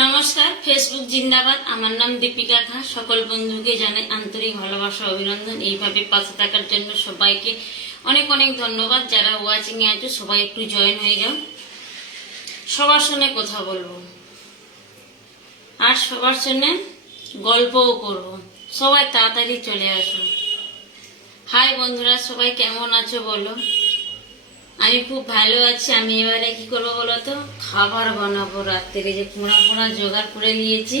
নমস্কার, ফেসবুক জিন্দাবাদ। আমার নাম দীপিকা খা। সকল বন্ধুকে জানাই আন্তরিক ভালোবাসা, অভিনন্দন। এইভাবে পাশে থাকার জন্য সবাইকে অনেক অনেক ধন্যবাদ। যারা ওয়াচিং এ আছো সবাই একটু জয়েন হয়ে যাও। সবার সঙ্গে কথা বলবো আর সবার সঙ্গে গল্পও করব। সবাই তাড়াতাড়ি চলে আসো। হাই বন্ধুরা, সবাই কেমন আছো বলো? আমি খুব ভালো আছি। আমি এবারে কি করবো বলো তো, খাবার বানাবো। রাত্রে যে পোড়া পোড়া জোগাড় করে নিয়েছি,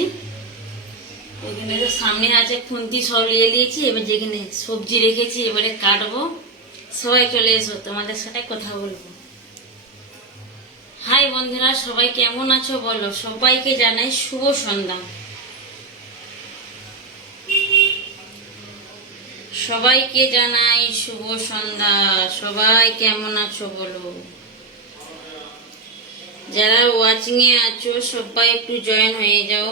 এখানে তো সামনে আছে খুন্তি, সব নিয়ে নিয়েছি। এবার যেখানে সবজি রেখেছি এবারে কাটবো। সবাই চলে এসো, তোমাদের সাথে কথা বলবো। হাই বন্ধুরা, সবাই কেমন আছো বলো? সবাইকে জানাই শুভ সন্ধ্যা। সবাইকে জানাই শুভ সন্ধ্যা। সবাই কেমন আছো বলো? যারা ওয়াচিং এ আছো সবাই একটু জয়েন হয়ে যাও।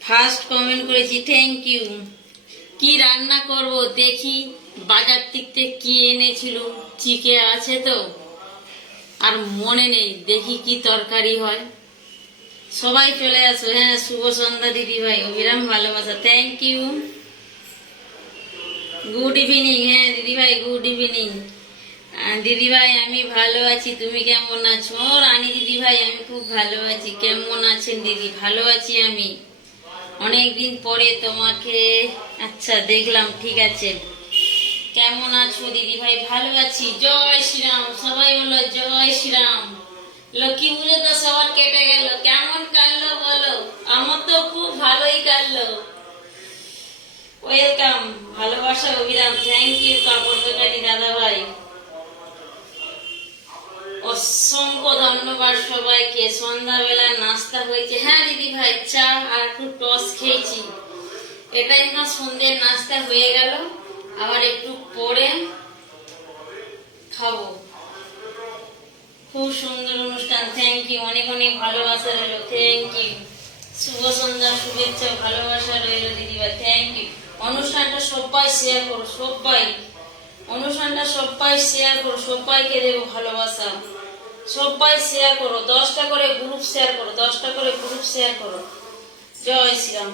ফার্স্ট কমেন্ট করেছি, থ্যাংক ইউ। কি রান্না করব দেখি, বাজার থেকে কি এনেছিল। চিকে আছে তো আর মনে নেই, দেখি কি তরকারি হয়। সবাই চলে আসো। হ্যাঁ, শুভ সন্ধ্যা দিদি ভাই, অবিরাম ভালোবাসা। Thank you. Good evening. হ্যাঁ দিদি ভাই, গুড ইভিনিং। দিদি ভাই আমি ভালো আছি, তুমি কেমন আছো? রানী দিদি ভাই আমি খুব ভালো আছি। কেমন আছেন দিদি? ভালো আছি আমি। অনেকদিন পরে তোমাকে আচ্ছা দেখলাম, ঠিক আছে। কেমন আছো দিদি ভাই? ভালো আছি। জয় শ্রীরাম। সবাই বলো জয় শ্রীরাম। লক্ষ্মী পুজো তো সবার কেটে গেল, কেমন কাটলো বলো? আমার তো খুব ভালোই কাটলো। ওয়েলকাম, ভালোবাসা অবিরাম। থ্যাংক ইউ কাপড় দোকানি দাদা ভাই, অসংখ্য ধন্যবাদ সবাইকে। সন্ধ্যাবেলা নাস্তা হয়েছে। হ্যাঁ দিদি ভাই, চা আর একটু টস খেয়েছি। এটাই না সন্ধ্যের নাস্তা হয়ে গেল। আবার একটু পরে খাবো। খুব সুন্দর অনুষ্ঠান। থ্যাংক ইউ, অনেক অনেক ভালোবাসা রইল। Thank you. শুভ সন্ধ্যা, শুভেচ্ছা, ভালোবাসা রইল দিদিভাই। Thank you. অনুষ্ঠানটা সবাই শেয়ার করো, সবাই। অনুষ্ঠানটা সবাই শেয়ার করো, সবাইকে দেবো ভালোবাসা। সবাই শেয়ার করো, 10টা করে গ্রুপ শেয়ার করো, 10টা করে গ্রুপ শেয়ার করো। জয় শ্রীরাম।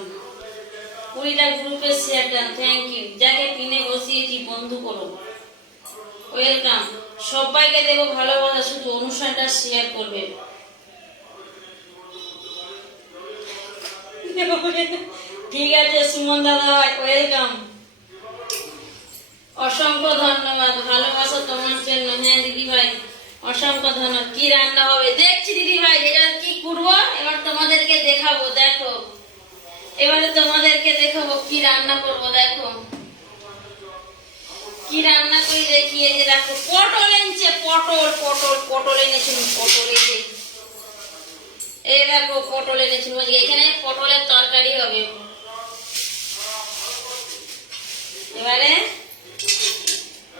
20টা গ্রুপে শেয়ার দেন। Thank you. যাকে পিনে বসিয়েছি বন্ধু করো। ওয়েলকাম। সবাইকে দেবো ভালোবাসা, শুধু অনুষ্ঠানটা শেয়ার করবে। ঠিক আছে সুমন দাদা ভাই, ওয়েলকাম। অসংখ্য ধন্যবাদ, ভালোবাসা তোমার জন্য। হ্যাঁ দিদি ভাই, অসংখ্য ধন্যবাদ। কি রান্না হবে দেখছি দিদি ভাই, এবার কি করবো এবার তোমাদেরকে দেখাবো। দেখো এবারে তোমাদেরকে দেখাবো কি রান্না করবো। দেখো কি রান্না করে দেখিয়ে যে, দেখো পটল এনেছে, পটল পটল পটল এনেছিল। পটল এই দেখো পটল এনেছিল। এখানে পটলের তরকারি হবে। এবারে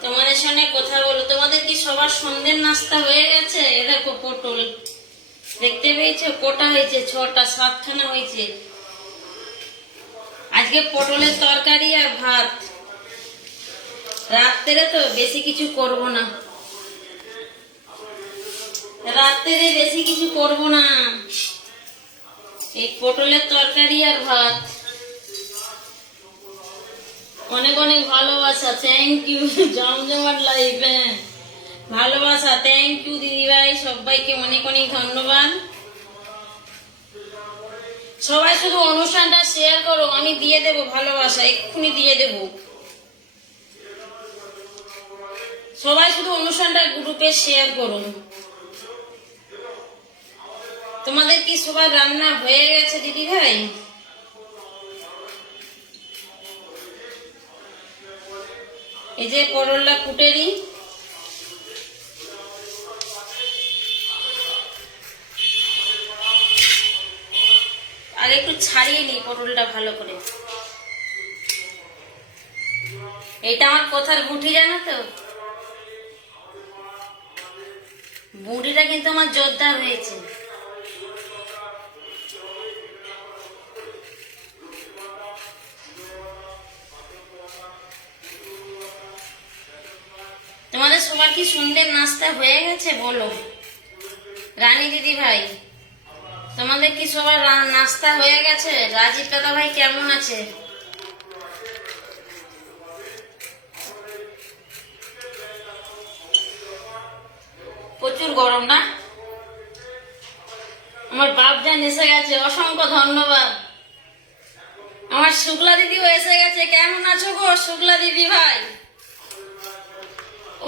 তোমাদের সঙ্গে কথা বলো। তোমাদের কি সবার সন্ধ্যের নাস্তা হয়ে গেছে? এ দেখো পটল দেখতে পেয়েছো, কোটা হয়েছে 6টা, 7খানা হয়েছে। আজকে পটলের তরকারি আর ভাত। রাত্রে তো বেশি কিছু করব না, রাত্রে বেশি কিছু করব না। এই পটলের তরকারি আর ভাত। অনেক অনেক ভালোবাসা। Thank you. জমজমাট লাইফ। ভালোবাসা। থ্যাংক ইউ দিদি ভাই, সবাইকে অনেক অনেক ধন্যবাদ। সবাই শুধু অনুষ্ঠানটা শেয়ার করো, আমি দিয়ে দেবো ভালোবাসা, এক্ষুনি দিয়ে দেবো। সবাই শুধু অনুষ্ঠানটা গ্রুপে শেয়ার করুন। তোমাদের কি সবার রান্না হয়ে গেছে দিদি ভাই? এই যে করলা কুটে নি, আর একটু ছাড়িয়ে নি পটলটা ভালো করে। এটা আমার কথার বুদ্ধি, জানো তো? বুড়িটা কিন্তু আমার জোরদার হয়েছে। তোমাদের সবার কি সন্ধ্যের নাস্তা হয়ে গেছে বলো? রানী দিদি ভাই, তোমাদের কি সবার নাস্তা হয়ে গেছে? রাজীব দাদা ভাই কেমন আছে? প্রচুর গরম না? আমার বাপজান এসে গেছে, অসংখ্য ধন্যবাদ। আমার শুক্লা দিদিও এসে গেছে। কেমন আছো গো শুক্লা দিদি ভাই?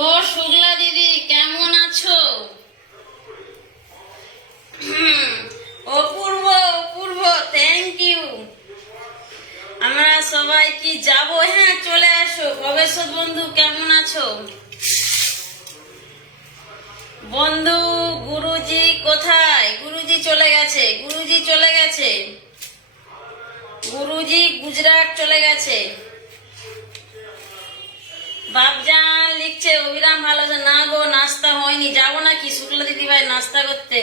ও শুক্লা দিদি কেমন আছো? অপূর্ব অপূর্ব, থ্যাংক ইউ। আমরা সবাই কি যাব? হ্যাঁ চলে আসো। ভবেশ্বর বন্ধু কেমন আছো? বন্ধু গুরুজি কোথায়? গুরুজি চলে গেছে, গুরুজি চলে গেছে, গুরুজি গুজরাট চলে গেছে। বাপজান লিখছে অবিরাম ভালো আছে। না গো নাস্তা হয়নি, যাবো নাকি শুক্লা দিদি ভাই নাস্তা করতে?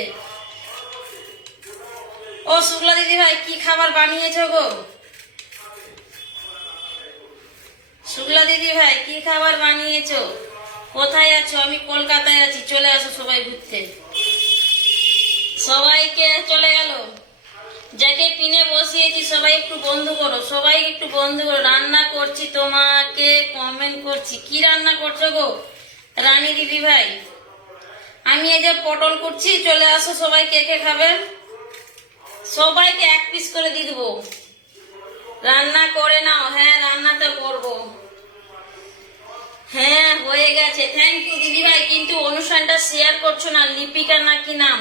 ও শুক্লা দিদি ভাই কি খাবার বানিয়েছো গো? শুক্লা দিদি ভাই কি খাবার বানিয়েছো? কোথায় আছো? আমি কলকাতায় আছি, চলে আসো সবাই ঘুরতে। সবাইকে চলে গেল, যাকে পিনে বসিয়েছি সবাই একটু বন্ধ করো, সবাই একটু বন্ধ করো। রান্না করছি, তোমাকে কমেন্ট করছি। কি রান্না করছো গো রানী দিদি ভাই? আমি এই যে পটল করছি, চলে আসো সবাই। কে কে খাবেন? সবাইকে এক পিস করে দিয়ে দেবো। রান্না করে নাও। হ্যাঁ রান্না তো করবো। হ্যাঁ হয়ে গেছে, থ্যাংক ইউ দিদি ভাই। কিন্তু অনুষ্ঠানটা শেয়ার করছো না। লিপিকা নাকি নাম?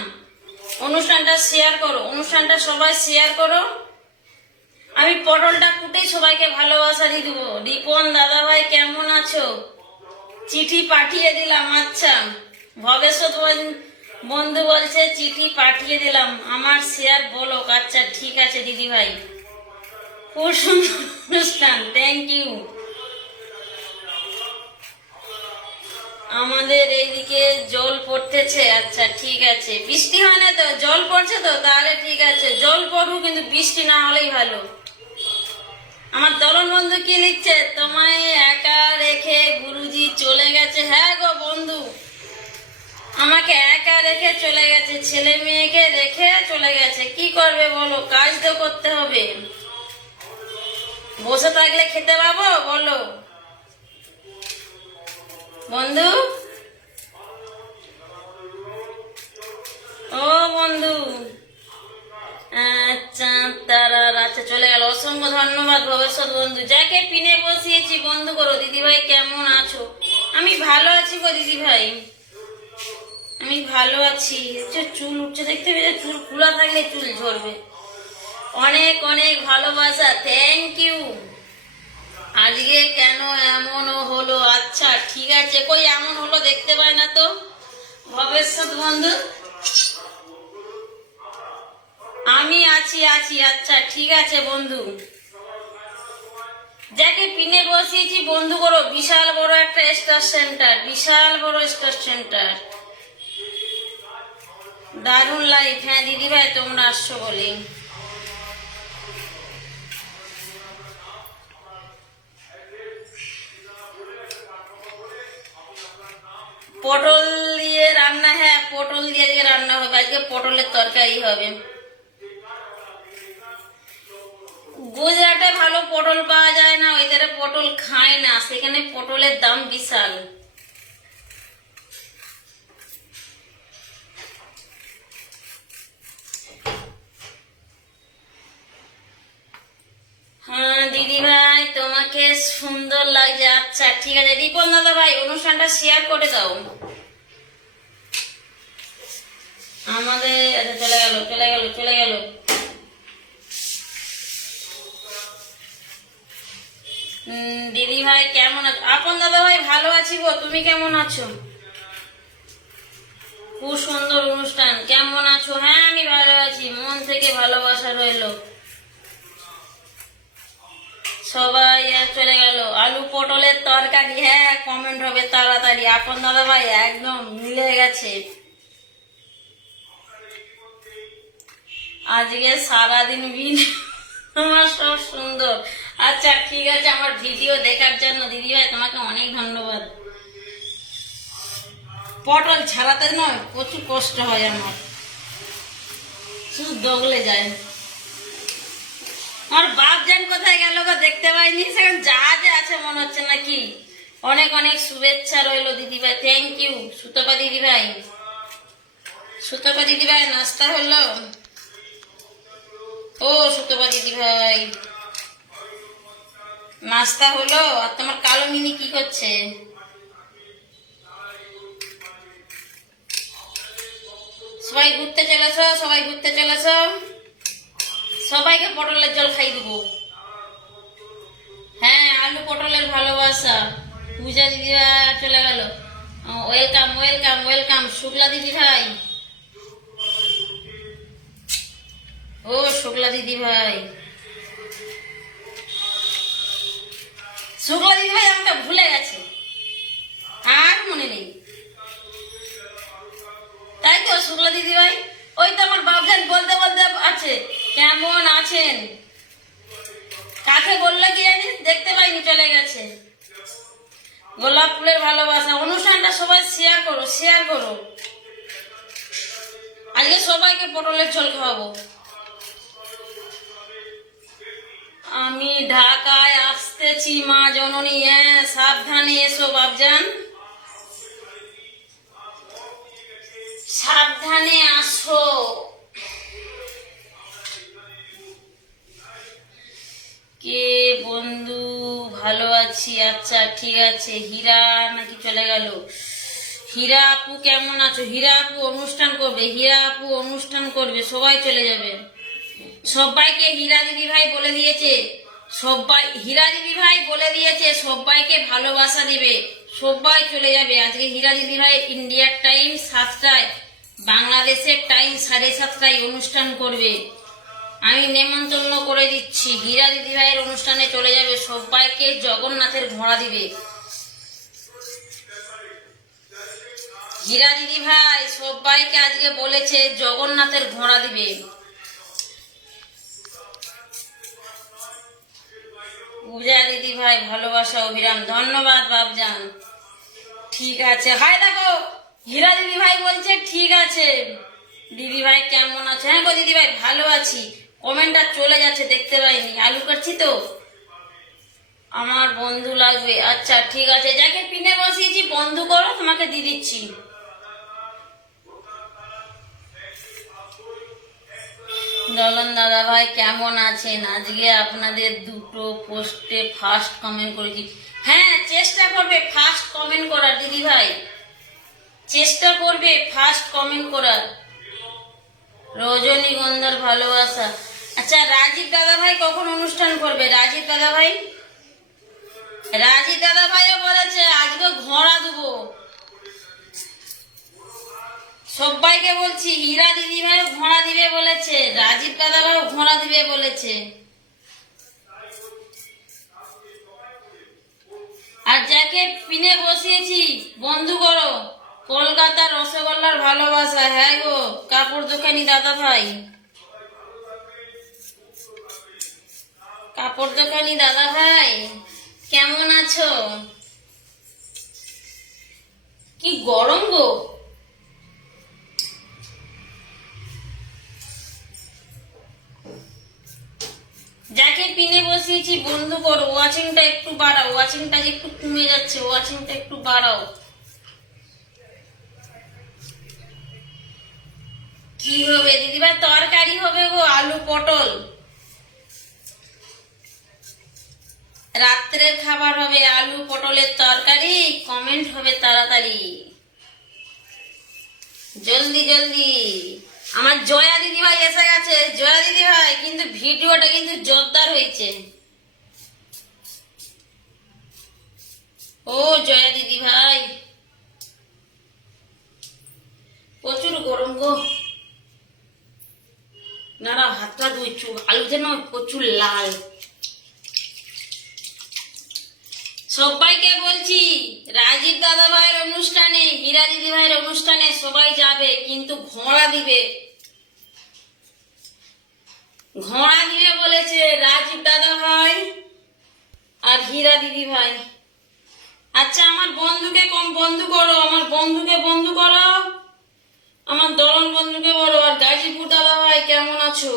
অনুষ্ঠানটা শেয়ার করো, অনুষ্ঠানটা সবাই শেয়ার করো। আমি পটলটা কুটে সবাইকে ভালোবাসা দিয়ে দেবো। রিপন দাদা ভাই কেমন আছো? চিঠি পাঠিয়ে দিলাম। আচ্ছা ভবেশ্বর বন্ধু বলছে চিঠি পাঠিয়ে দিলাম, আমার শেয়ার বলো। আচ্ছা ঠিক আছে দিদি ভাই। খুব সুন্দর অনুষ্ঠান, থ্যাংক ইউ। আমাদের এইদিকে জল পড়তেছে। আচ্ছা ঠিক আছে, বৃষ্টি হয় না তো, জল পড়ছে তো, তাহলে ঠিক আছে। জল পড়ুক কিন্তু বৃষ্টি না হলেই ভালো। আমার দলন বন্ধু কি লিখছে? তোমায় একা রেখে গুরুজি চলে গেছে। হ্যাঁ গো বন্ধু, আমাকে একা রেখে চলে গেছে, ছেলে মেয়েকে রেখে চলে গেছে। কি করবে বলো, কাজ তো করতে হবে। বসে থাকলে খেতে পাবো বলো বন্ধু? ও বন্ধু আচ্ছা তারা আচ্ছা চলে গেল। অসংখ্য ধন্যবাদ ভবিষ্যৎ বন্ধু। যাকে পিনে বসিয়েছি বন্ধ করো। দিদি ভাই কেমন আছো? আমি ভালো আছি গো দিদি ভাই, আমি ভালো আছি। চুল উঠছে দেখতে পেয়েছে, চুল খোলা থাকলে চুল ঝরবে। অনেক অনেক ভালোবাসা, থ্যাংক ইউ। আজকে কেন এমন হলো? আচ্ছা ঠিক আছে, কই এমন হলো দেখতে পাই না তো ভবিষ্যৎ বন্ধু। আমি আছি আছি। আচ্ছা ঠিক আছে বন্ধু। যাকে পিনে বসিয়েছি বন্ধু করো। বিশাল বড় একটা স্টার সেন্টার, বিশাল বড় স্টার সেন্টার, দারুণ লাইফ। হ্যাঁ দিদি ভাই তোমরা আসছো বলে। পটল দিয়ে রান্না? হ্যাঁ পটল দিয়ে আজকে রান্না হবে। আজকে পটলের তরকারি হবে। গুজরাটে ভালো পটল পাওয়া যায় না, ওই ধারে পটল খায় না, সেখানে পটলের দাম বিশাল। হ্যাঁ দিদি ভাই তোমাকে সুন্দর লাগছে। আচ্ছা ঠিক আছে। রিপন দাদা ভাই অনুষ্ঠানটা শেয়ার করে দাও আমাদের। আচ্ছা চলে গেল চলে গেল চলে গেল। দিদি ভাই কেমন আছো? আপন দাদা ভাই ভালো আছি গো, তুমি কেমন আছো? খুব সুন্দর অনুষ্ঠান, কেমন আছো? হ্যাঁ আমি ভালো আছি, মন থেকে ভালোবাসা রইলো। সবাই চলে গেল। আলু পটলের তরকারি, হ্যাঁ কমেন্ট হবে তাড়াতাড়ি। আপন দাদা ভাই একদম মিলে গেছে। আজকে সারাদিন আমার সব সুন্দর। আচ্ছা ঠিক আছে, আমার ভিডিও দেখার জন্য দিদি ভাই তোমাকে অনেক ধন্যবাদ। পটল ছাড়াতে নয় প্রচুর কষ্ট হয় আমার। শুধু দগলে যায়। আমার বাপ যান কোথায় গেল গো, দেখতে পাইনি। সেখানে জাহাজে আছে মনে হচ্ছে নাকি। অনেক অনেক শুভেচ্ছা রইলো দিদিভাই, থ্যাংক ইউ। সুতপা দিদিভাই, সুতপা দিদিভাই নাস্তা হলো? ও সুতপা দিদিভাই নাস্তা হলো? আর তোমার কালো মিনি কি করছে? সবাই ঘুরতে চলেছো, সবাই ঘুরতে চলেছো। সবাইকে পটলের জল খাই দেবো। হ্যাঁ, আলু পটলের ভালোবাসা। পূজা দিদিরা চলে গেল। Welcome welcome welcome. শুক্লা দিদি ভাই, ও শুক্লা দিদি ভাই, শুক্লা দিদি ভাই আমাকে ভুলে গেছে, আর মনে নেই। তাই তো শুক্লা দিদি ভাই, ওই তো আমার বাবজান বলতে বলতে আছে কেমন আছেন। কাকে বললো কি জানিস, দেখতে পাইনি, চলে গেছে। গোলাপ ফুলের ভালোবাসা। অনুষ্ঠানটা সবাই শেয়ার করো, শেয়ার করো। আজকে সবাইকে পটলের ঝোল খাওয়াবো। আমি ঢাকায় আসতেছি মা জননী। হ্যাঁ, সাবধানে এসো বাবজান, সাবধানে আসো। কে বন্ধু? ভালো আছি। আচ্ছা ঠিক আছে। হীরা নাকি চলে গেল? হীরা আপু কেমন আছো? হীরা আপু অনুষ্ঠান করবে, হীরা আপু অনুষ্ঠান করবে, সবাই চলে যাবে। সবাইকে হীরা দিদি ভাই বলে দিয়েছে, সবাই হীরা দিদি ভাই বলে দিয়েছে সবাইকে ভালোবাসা দিবে, সবাই চলে যাবে। আজকে হীরা দিদি ভাই ইন্ডিয়ার টাইম 7টায়, বাংলাদেশের টাইম 7:30টায় অনুষ্ঠান করবে। আমি নেমন্তন্ন করে দিচ্ছি, হীরা দিদি ভাইয়ের অনুষ্ঠানে চলে যাবে, সবাইকে জগন্নাথের ঘোড়া দিবে। হীরা দিদি ভাই সবাইকে আজকে বলেছে জগন্নাথের ঘোড়া দিবে। পূজা দিদি ভাই ভালোবাসা অবিরাম। ধন্যবাদ বাবজান। ঠিক আছে, হাই দেখো হীরা দিদি ভাই বলছে ঠিক আছে। দিদি ভাই কেমন আছে? হ্যাঁ গো দিদি ভাই ভালো আছি। কমেন্টটা চলে যাচ্ছে, দেখতে পাইনি। আলু কাটছি তো। আমার বন্ধু লাগবে। আচ্ছা ঠিক আছে, যাকে পিনে বসিয়েছি বন্ধু করো, তোমাকে দিয়ে দিচ্ছি। দলন দাদা ভাই কেমন আছেন? আজকে আপনাদের দুটো পোস্টে ফার্স্ট কমেন্ট করেছি। হ্যাঁ, চেষ্টা করবে ফার্স্ট কমেন্ট করার দিদি ভাই, চেষ্টা করবে ফার্স্ট কমেন্ট করার। রজনীগন্ধার ভালোবাসা। আচ্ছা রাজীব দাদা ভাই কখন অনুষ্ঠান করবে? রাজীব দাদা ভাই, রাজীব দাদা ভাইও বলেছে আজকে ঘোড়া দেবো। সবাইকে বলছি হীরা দিদি ভাই ঘোড়া দিবে বলেছে, রাজীব দাদা ভাই ঘোড়া দিবে বলেছে। আর যাকে পিনে বসিয়েছি বন্ধু করো। কলকাতার রসগোল্লার ভালোবাসা। হ্যাঁ গো কাপড় দোকানি দাদা ভাই, কাপড় দোকানি দাদা ভাই কেমন আছো? কি গরম গো। যাকে পিনে বসিয়েছি বন্ধু করো। ওয়াচিংটা একটু বাড়াও, ওয়াচিংটা একটু কমে যাচ্ছে, ওয়াচিংটা একটু বাড়াও। কি হবে দিদিভাই? তরকারি হবে গো, আলু পটল। রাত্রের খাবার হবে আলু পটলের তরকারি। কমেন্ট হবে তাড়াতাড়ি, জলদি জলদি। আমার জয়া দিদি ভাই এসে গেছে। জয়া দিদি ভাই কিন্তু ভিডিওটা কিন্তু জোরদার হয়েছে। ও জয়া দিদি ভাই, প্রচুর গরম গো। না হাতটা ধুইছু, আলু যেন প্রচুর লাল। সবাইকে বলছি রাজীব দাদা ভাইয়ের অনুষ্ঠানে, হীরা দিদি ভাইয়ের অনুষ্ঠানে সবাই যাবে, কিন্তু ঘোড়া দিবে, ঘোড়া দিবে বলেছে রাজীব দাদা ভাই আর হীরা দিদি ভাই। আচ্ছা আমার বন্ধুকে কম বন্ধু করো, আমার বন্ধুকে বন্ধু করো, আমার দলন বন্ধুকে বলো। আর গাজীপুর দাদা ভাই কেমন আছো?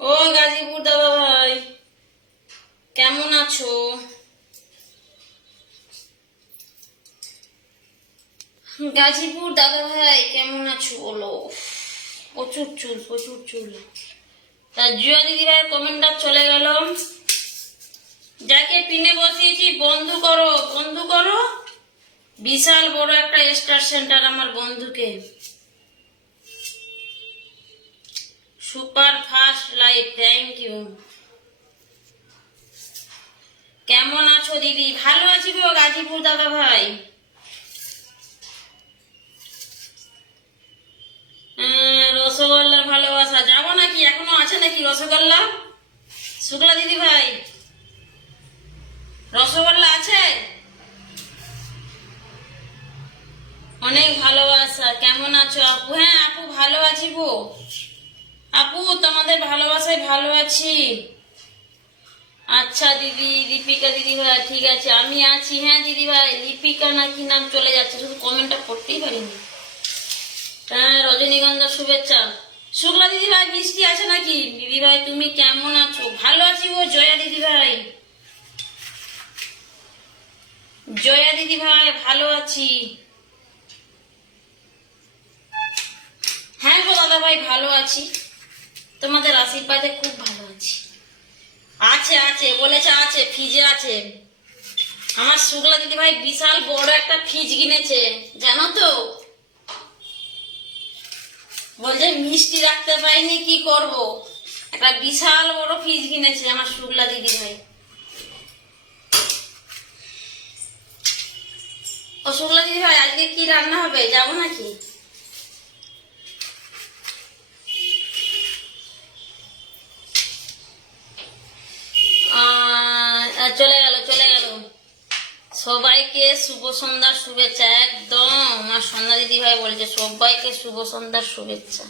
ও গাজীপুর দাদা ভাই কেমন আছো? গাজীপুর দাদা ভাই কেমন আছো বলো। প্রচুর চুল প্রচুর চুল। তা জুয়া দিদি ভাই কমেন্টটা চলে গেল। যাকে পিনে বসিয়েছি বন্ধু করো বন্ধু করো। বিশাল বড় একটা স্টার সেন্টার আমার বন্ধুকে। Super fast light, thank you. কেমন আছো দিদি? ভালো আছি গো গাজীপুর দাদা ভাই। রসগোল্লার ভালোবাসা, যাবো নাকি? এখনো আছে নাকি রসগোল্লা? শুক্লা দিদি ভাই রসগোল্লা আছে? অনেক ভালোবাসা। কেমন আছো আপু? হ্যাঁ আপু ভালো আছি গো আপু, তোমাদের ভালোবাসায় ভালো আছি। আচ্ছা দিদি, দীপিকা দিদি ভাই ঠিক আছে আমি আছি। হ্যাঁ দিদি ভাই দীপিকা নাকি নাম চলে যাচ্ছে, শুধু কমেন্টটা করতেই পারিনি। হ্যাঁ রজনীগন্ধা শুভেচ্ছা। শুক্লা দিদি ভাই মিষ্টি আছে নাকি? দিদি ভাই তুমি কেমন আছো? ভালো আছি গো জয়া দিদি ভাই। জয়া দিদি ভাই ভালো আছি। হ্যাঁ গো দাদা ভাই ভালো আছি, তোমাদের আশীর্বাদে খুব ভালো আছি। আছে আছে বলেছে, আছে ফ্রিজে আছে। আমার শুক্লা দিদি ভাই বিশাল বড় একটা ফ্রিজ কিনেছে জানো তো। বলছে মিষ্টি রাখতে পাইনি কি করব, একটা বিশাল বড় ফ্রিজ কিনেছে আমার শুক্লা দিদি ভাই। ও শুক্লা দিদি ভাই আজকে কি রান্না হবে, যাবো নাকি? চলে গেল চলে গেল। সবাইকে শুভ সন্ধ্যার শুভেচ্ছা। একদম আমার সন্ধ্যা দিদি ভাই বলছে সবাইকে শুভ সন্ধ্যার শুভেচ্ছা।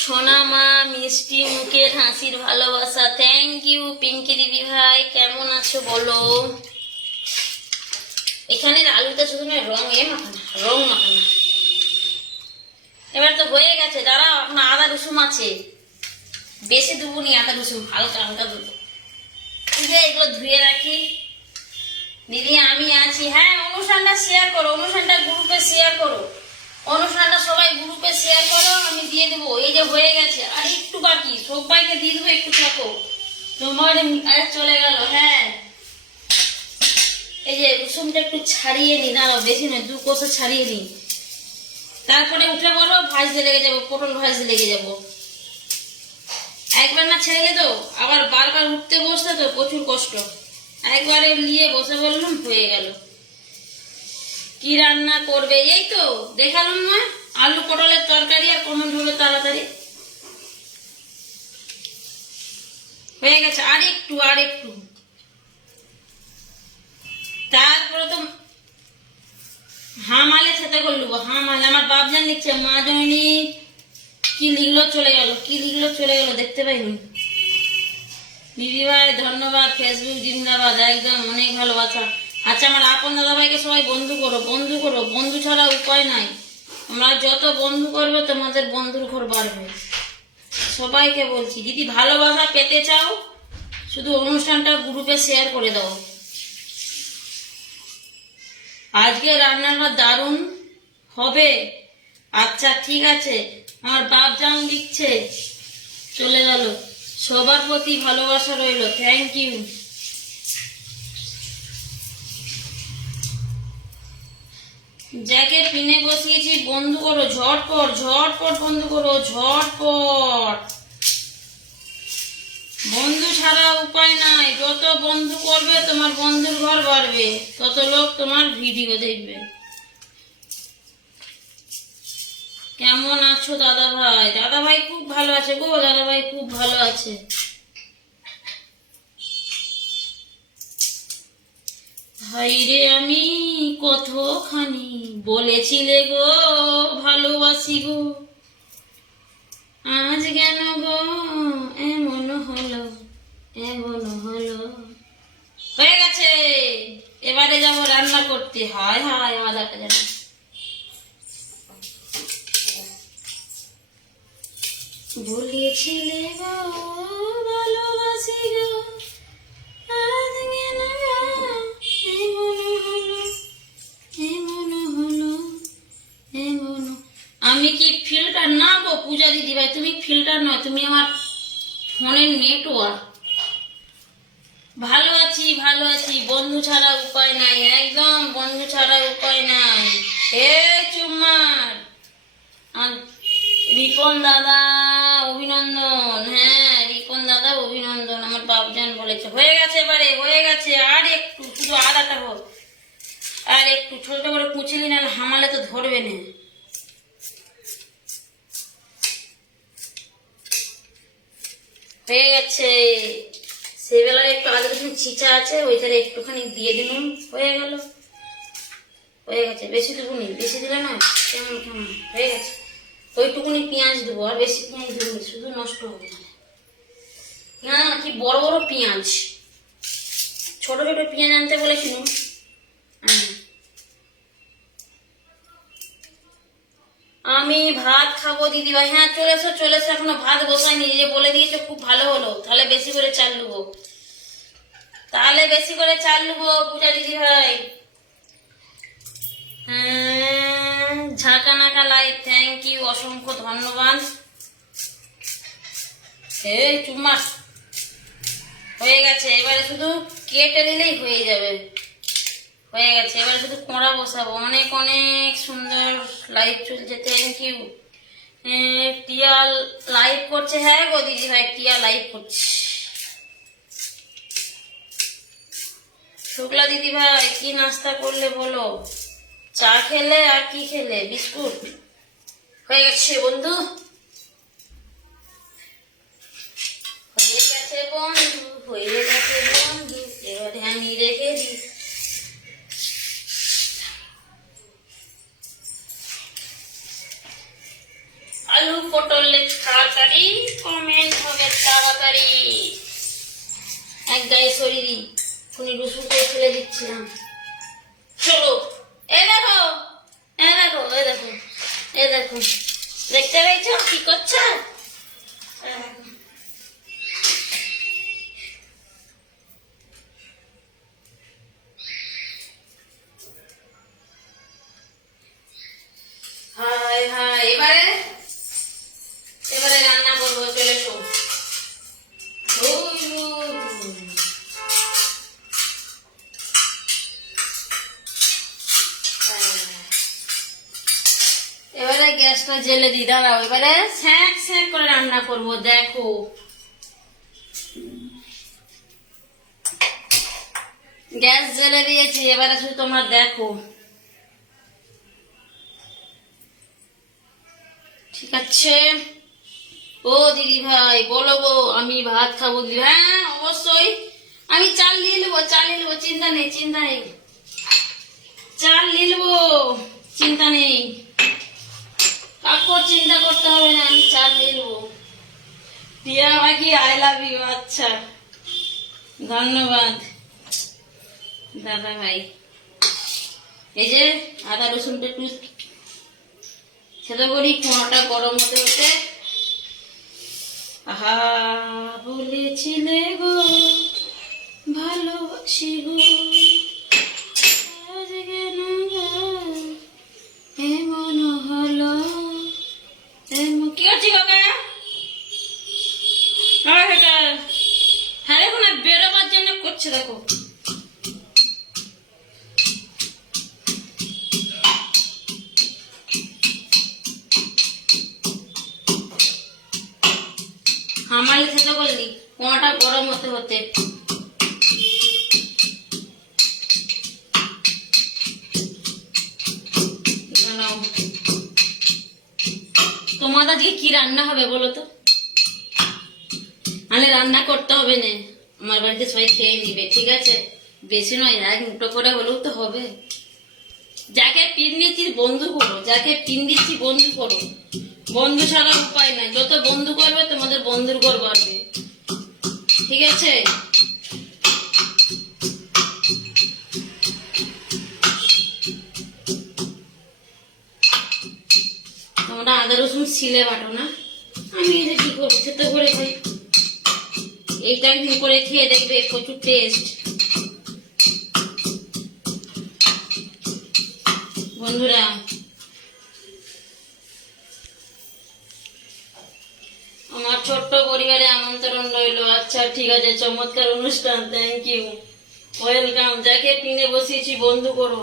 সোনা মা মিষ্টি মুখের হাসির ভালোবাসা, থ্যাংক ইউ পিঙ্কি দিদি ভাই। কেমন আছো বলো। এখানের আলুটা শুধু রং মাখানা, রং মাখানা। এবার তো হয়ে গেছে, দাঁড়াও এখন আদা রসুন আছে, বেশি দেবো নি আদা রসুন, হালকা হালকা দেবো। এগুলো ধুয়ে রাখি। দিদি আমি আছি। হ্যাঁ অনুষ্ঠানটা শেয়ার করো, অনুষ্ঠানটা গ্রুপে শেয়ার করো, অনুষ্ঠানটা সবাই গ্রুপে শেয়ার করো, আমি দিয়ে দেবো। এই যে হয়ে গেছে আর একটু বাকি, সবাইকে দিয়ে দেবো, একটু থাকো। তোমার চলে গেল। হ্যাঁ এই যে রসুনটা একটু ছাড়িয়ে নি, দাঁড়াও বেশি নয়, 2 কোষা ছাড়িয়ে নি, তারপরে উঠে বলো ভাজতে লেগে যাবো, পটল ভাজতে লেগে যাবো। একবার না ছেড়ে তো আবার বারবার উঠতে বসতে তো প্রচুর কষ্ট। একবারে নিয়ে বসে বললাম হয়ে গেল। কি রান্না করবে? এই তো দেখালাম না, আলু পটলের তরকারি। আর কমন হবে তাড়াতাড়ি হয়ে গেছে। আর একটু আর একটু, তারপরে তো হামালে খেতে করলুব। হামালে আমার বাপজান লিখছে, মা জননী কি লিখলো চলে গেল, কি লিখলো চলে গেল দেখতে পাইনি। দিদি ভাই ধন্যবাদ, ফেসবুক জিন্দাবাদ। একদম অনেক ভালোবাসা। আচ্ছা আমার আপন দাদা ভাইকে সবাই বন্ধু করো, বন্ধু করো, বন্ধু ছাড়া উপায় নাই। তোমরা যত বন্ধু করবে তোমাদের বন্ধুর ঘর বাড়বে। সবাইকে বলছি দিদি ভালোবাসা পেতে চাও, শুধু অনুষ্ঠানটা গ্রুপে শেয়ার করে দাও। আজকে রান্নাটা দারুণ হবে। আচ্ছা ঠিক আছে, আমার বাপ জান লিখছে চলে গেল। সবার প্রতি ভালোবাসা রইল, থ্যাংক ইউ। যাকে পিনে বসিয়েছি বন্ধু করো, ঝটপট ঝটপট বন্ধু করো, ঝটপট। বন্ধু ছাড়া উপায় নাই, যত বন্ধু করবে তোমার বন্ধুর ঘর বাড়বে, তত লোক তোমার ভিডিও দেখবে। কেমন আছো দাদা ভাই? দাদা ভাই খুব ভালো আছে গো, দাদা ভাই খুব ভালো আছে। হাইরে আমি কতখানি বলেছিলে গো ভালোবাসি গো, আজ কেন গো এমন হলো, এমন হলো। হয়ে গেছে, এবারে যাবো রান্না করতে। হায় হায় আদাটা যেন বলেছিলে গো ভালোবাসি গো, আজকে না গো এমন হলো, এমন হলো, এমন। আমি কি ফিল্টার না গো পূজা দিদি ভাই, তুমি ফিল্টার নয়, তুমি আমার ফোনের নেটওয়ার্ক। ভালো আছি, ভালো আছি, বন্ধু ছাড়া উপায় নাই, একদম বন্ধু ছাড়া উপায় নাই। হে চুম্মার আর রিপন দাদা অভিনন্দন, হ্যাঁ রিপন দাদা অভিনন্দন, আমার বাপজান বলেছে। হয়ে গেছে এবারে, হয়ে গেছে, আর একটু, শুধু আদাটা হোক, আর একটু ছোট করে কুচিলি, না হামালে তো ধরবে না। হয়ে গেছে, সেবেলায় একটু আদা রসুন ছিঁচা আছে, ওইটারে একটুখানি দিয়ে দিলাম, হয়ে গেল, হয়ে গেছে। বেশি দেবুনি, বেশি দিলে না কেমন কেমন হয়ে গেছে। ওইটুকুনি পেঁয়াজ দেবো, আর বেশি পেঁয়াজ দেবো, শুধু নষ্ট হবে না। না কি বড় বড় পেঁয়াজ, ছোট ছোট পেঁয়াজ আনতে বলেছিল। আমি ভাত খাবো দিদি ভাই। হ্যাঁ চলেছো চলেছো, এখনো ভাত বসাইনি, যে বলে দিয়েছো খুব ভালো হলো। তাহলে বেশি করে চাল নেবো, তাহলে বেশি করে চাল নেবো পূজা দিদি ভাই। ঝাঁকা নাকা লাইভ, থ্যাংক ইউ, অসংখ্য ধন্যবাদ। এই চুম্মা হয়ে গেছে, এবারে শুধু কেটে দিলেই হয়ে যাবে। হয়ে গেছে, এবারে শুধু কোঁড়া বসাবো। অনেক অনেক সুন্দর লাইভ চলছে, থ্যাংক ইউ। টিয়া লাইভ করছে, হ্যাঁ গো দিদি ভাই টিয়া লাইভ করছে। শুক্লা দিদি ভাই কি নাস্তা করলে বলো? চা খেলে আর কি খেলে? বিস্কুট। হয়ে গেছে বন্ধু, হয়ে গেছে বন্ধু, হয়ে গেছে বন্ধু, এবারে আমি রেখে দিই। আলু পটলের তরকারি, কমেন্ট হবে তাড়াতাড়ি। এক গায়ে শরীরই খুনি রসুন করে ফেলে দিচ্ছিলাম। চলো, এ দেখো, এ দেখো, এ দেখো, এ দেখো, দেখতে পেয়েছ কি করছে? হাই হাই, এবারে এবারে রান্না করবো, চলে এসো। এবারে গ্যাসটা জেলে দিই, দাঁড়াও। এবারে স্যাঁক স্যাঁক করে রান্না করব, দেখো। গ্যাস জেলে দিয়েছি, এবারে শুধু তোমরা দেখো। ঠিক আছে, ও দিদি ভাই বলো গো, আমি ভাত খাবো দিদি। হ্যাঁ অবশ্যই, আমি চাল নিয়ে নেবো, চাল নিয়ে নেবো, চিন্তা নেই, চিন্তা নেই, চাল নিয়ে নেবো, চিন্তা নেই, কাকু চিন্তা করতে হবে না, আমি চাল নিয়ে নেবো। টিয়া আমাকে আই লাভ ইউ, আচ্ছা ধন্যবাদ দাদা ভাই। এই যে আদা রসুনটা একটু সেটা করি, কোনোটা গরম হতে হতে। আহা বলেছিলে গো ভালোবাসি গো, আজকে না গো এমন হলো, এমন। কি হচ্ছে কাকা? হ্যাঁ দেখো না, বেরোবার জন্য করছে, দেখো। হামালি খেতে বললি, কোনটা গরম হতে হতে। তোমাদের আজকে কি রান্না হবে বলো তো? মানে রান্না করতে হবে না, আমার বাড়িতে সবাই খেয়ে নিবে, ঠিক আছে? বেশি নয়, এক মুঠো করে হলেও তো হবে। যাকে পিন দিচ্ছি বন্ধু করো, যাকে পিন দিচ্ছি বন্ধু করো, বন্ধু ছাড়া উপায় নাই। যত বন্ধু করবে তোমাদের বন্ধুর ঘর বাড়বে, ঠিক আছে? তোমরা আদা রসুন ছিলে বাটো না, আমি এটা কি করবো, খেতে করে খাই। এইটা একদিন করে খেয়ে দেখবে, প্রচুর টেস্ট। বন্ধুরা আমার ছোট্ট পরিবারে আমন্ত্রণ রইল। আচ্ছা ঠিক আছে, চমৎকার অনুষ্ঠান, থ্যাংক ইউ, ওয়েলকাম। যাকে টিনে বসিয়েছি বন্ধু করো,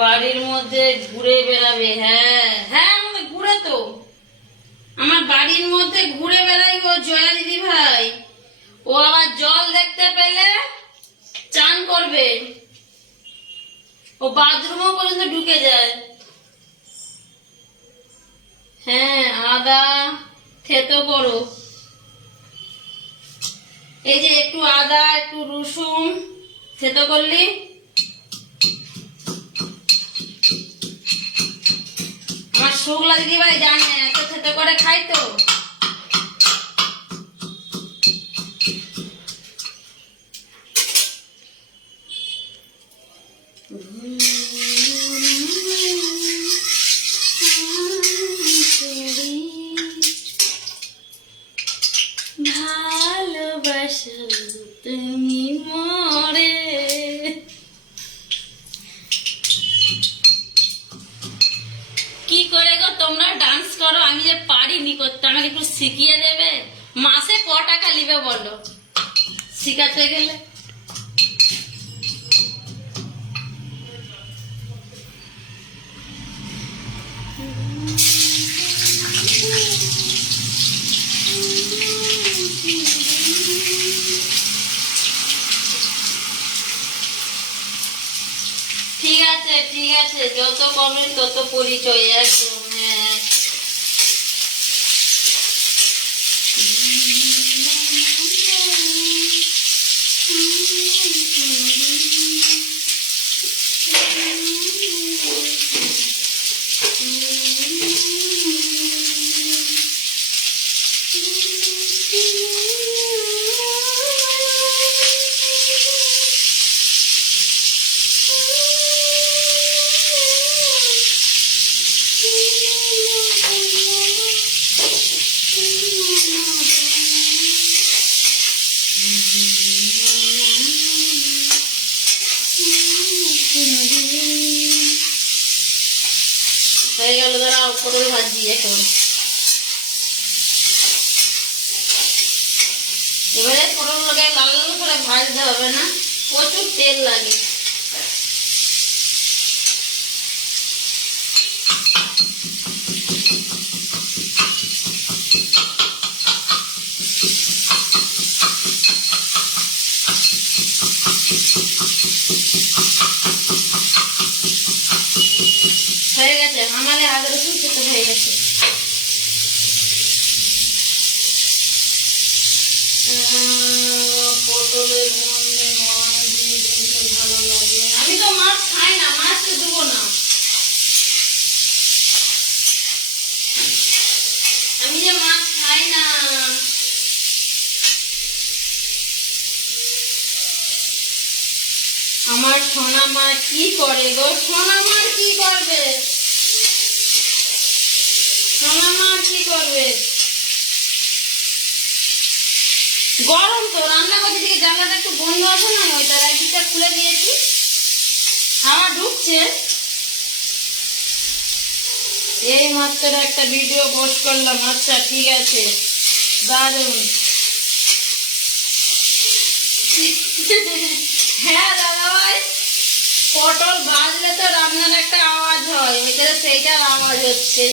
বাড়ির মধ্যে ঘুরে বেড়াবে। হ্যাঁ হ্যাঁ, আমাদের ঘুরে তো, আমার বাড়ির মধ্যে ঘুরে বেড়াই গো জয়া দিদি ভাই। ও আবার জল দেখতে পেলে চান করবে, ও বাথরুমও পর্যন্ত ঢুকে যায়। হ্যাঁ, আদা থেতো করো, এই যে একটু আদা একটু রসুন থেতো করলি, আমার শুকলা দিদি ভাই জানে এত থেতো করে খাই তো। ভালোবাসা তুমি মরে। কি করে গো তোমরা ডান্স করো, আমি যে পারিনি করতে, আমাকে একটু শিখিয়ে দেবে? মাসে ক টাকা নিবে বলো শিখাতে গেলে? ঠিক আছে ঠিক আছে, যত কমে তত পরিচয়, একদম। হ্যাঁ, হয়ে গেল। দাঁড়াও, পটল ভাজি এখন। এবারে পটল লাল লাল করে ভাজতে হবে না, প্রচুর তেল লাগে। হয়ে গেছে, আমাদের আদা রসুন খেতে হয়ে গেছে। পটলের মধ্যে মাছ দিয়ে দিতে ভালো লাগে। আমি তো মাছ খাই না, মাছ তো দেবো না। আমি যে মাছ খাই না। আমার সোনা মা কি করে গো? সোনা মা কি করবে? সোনা মা কি করবে? গরম তো, রান্না করতে দিকে জানলাটা একটু বন্ধ আছে না, ওইটার একদিকটা খুলে দিয়েছি, হাওয়া ঢুকছে। এই মাত্র একটা ভিডিও পোস্ট করলাম। আচ্ছা ঠিক আছে, দারুন। হ্যাঁ দাদা ভাই, পটল ভাজলে তো রান্নার একটা আওয়াজ হয়, ওইটার সেইটার আওয়াজ হচ্ছে।